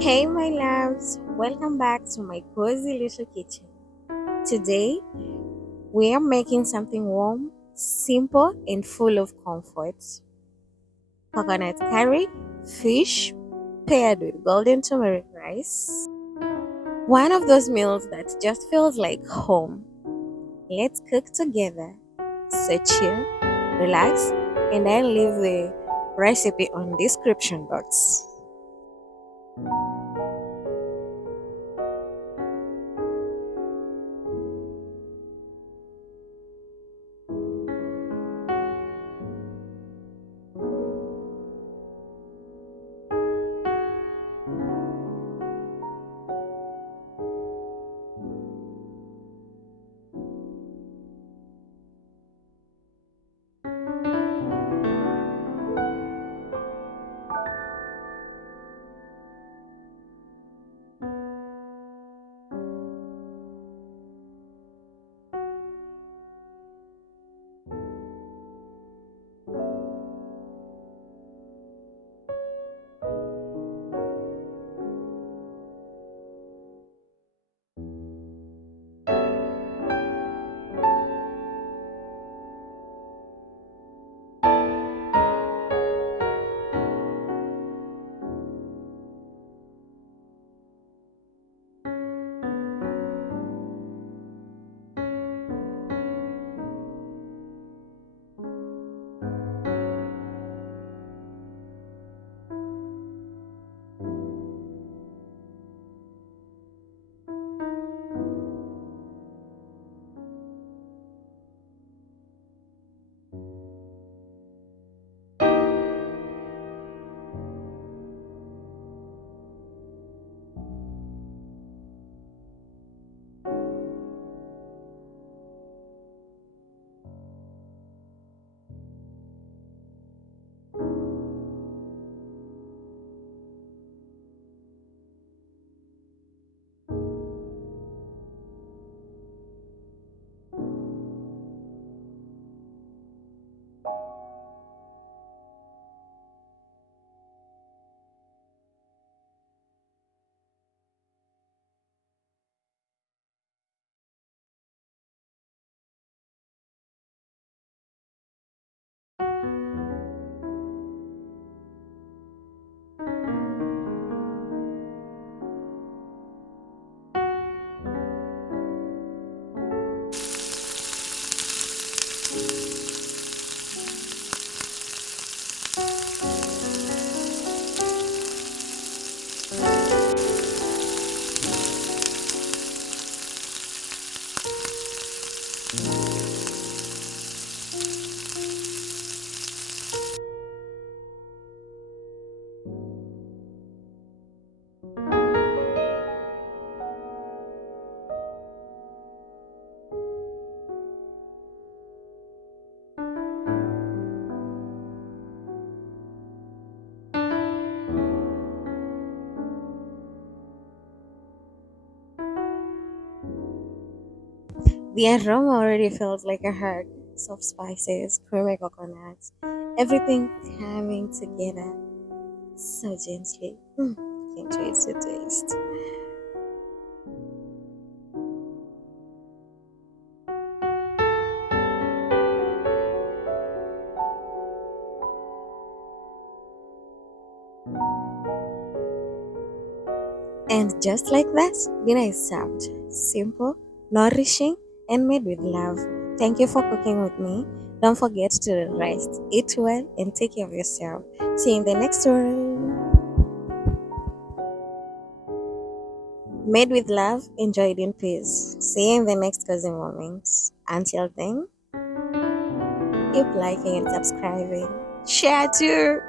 Hey, my loves, welcome back to my cozy little kitchen. Today, we are making something warm, simple, and full of comfort: coconut curry, fish, paired with golden turmeric rice. One of those meals that just feels like home. Let's cook together. So chill, relax, and I'll leave the recipe on description box. The aroma already feels like a hug. Soft spices, creamy coconuts, everything coming together so gently. Can't wait to taste. And just like that, dinner is served. Simple, nourishing, and made with love. Thank you for cooking with me. Don't forget to rest, eat well, and take care of yourself. See you in the next one. Made with love, enjoyed in peace. See you in the next cozy moments. Until then, keep liking and subscribing. Share too.